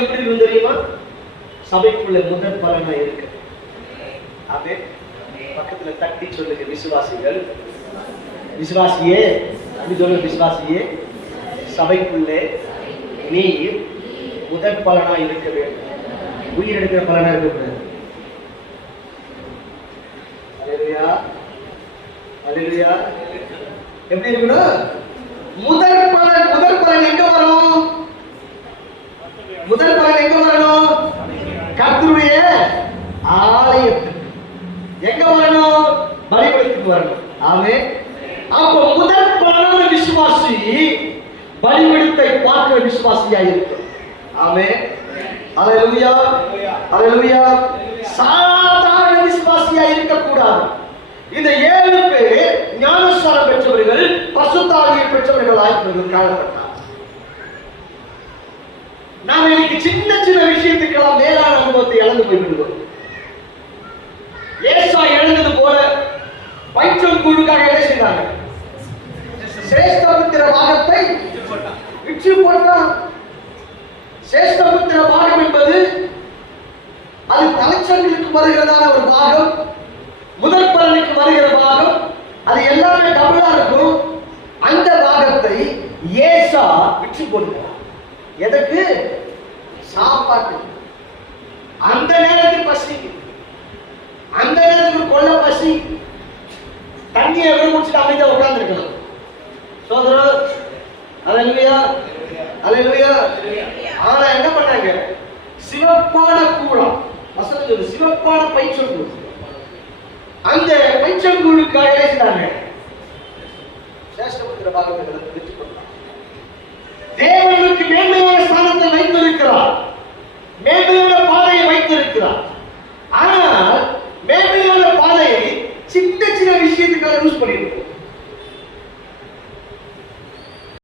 எப்படி இருக்கு தெரியுமா? சபைக்குள்ள முதல் பலனா இருக்கு. ஆமே. பக்கத்துல தட்டி சொல்லுங்க, விசுவாசிகள். விசுவாசியே அப்படி சொல்லுங்க, விசுவாசியே சபைக்குள்ளே நீ முதல் பலனா இருக்க வேண்டும். உயிர் எடுக்கிற பலனா இருக்கக்கூடாது. அல்லேலூயா, அல்லேலூயா. எப்படி இருக்கணும்? முதல் பலன் எங்க வரும்? முதல் பலன் எங்க வரணும்? கர்த்தருடைய ஆலயத்துக்கு. எங்க வரணும்? பலிபீடத்துக்கு வரணும். ஆமென். அப்ப முதல் பலனான விசுவாசி பலிபீடத்தை பார்க்கிற விசுவாசியா இருக்கும். ஆமென். அல்லேலூயா, அல்லேலூயா. சாதாரண விசுவாசியா இருக்கக்கூடாது. இந்த 7 பேர் ஞானஸ்நானம் பெற்றவர்கள், பரிசுத்த ஆவியை பெற்றவர்கள் ஆயிரவர்கள் காணப்பட்டார். நாம் இன்னைக்கு சின்ன சின்ன விஷயத்துக்கெல்லாம் மேலான அனுபவத்தை இழந்து போய்விடுவோம். ஏசா எழுந்தது போல பைச்சம் குழுக்காக என்ன செய்தாங்க? சிரேஷ்டபுத்திர பாகத்தை விற்று போட்டான். சிரேஷ்டபுத்திர பாகம் என்பது அது தலைச்சங்களுக்கு வருகிறதான ஒரு பாகம், முதல் பலனுக்கு வருகிற பாகம். அது எல்லாமே டபுளா இருக்கும். அந்த பாகத்தை ஏசா விற்று போடுகிறார். எதற்கு? சாப்பாட்டு. அந்த நேரத்தில் பசி, அந்த நேரத்துக்கு கொள்ள பசி. தண்ணியை எவ்வளவு குடிச்சிட்டு அமைதியா உட்கார்ந்து இருக்கணும். சோதரர், அல்லேலூயா, அல்லேலூயா. ஆனா என்ன பண்ணாங்க? சிவப்பான கூழம், வசனம் சொல்லுது, சிவப்பான பைச்சொல். அந்த பைச்சங்குழுக்காக என்ன செய்தாங்க? சேஷ்டபுத்திர பாகத்தை வெற்றி கொண்டார். தேவனுக்கு மேன்மையான ஸ்தானத்தை வைத்திருக்கிறார், மேன்மையான பாதையை வைத்திருக்கிறார். ஆனால் மேன்மையான பாதையை சின்ன சின்ன விஷயத்துக்காக யூஸ் பண்ணிருக்கோம்.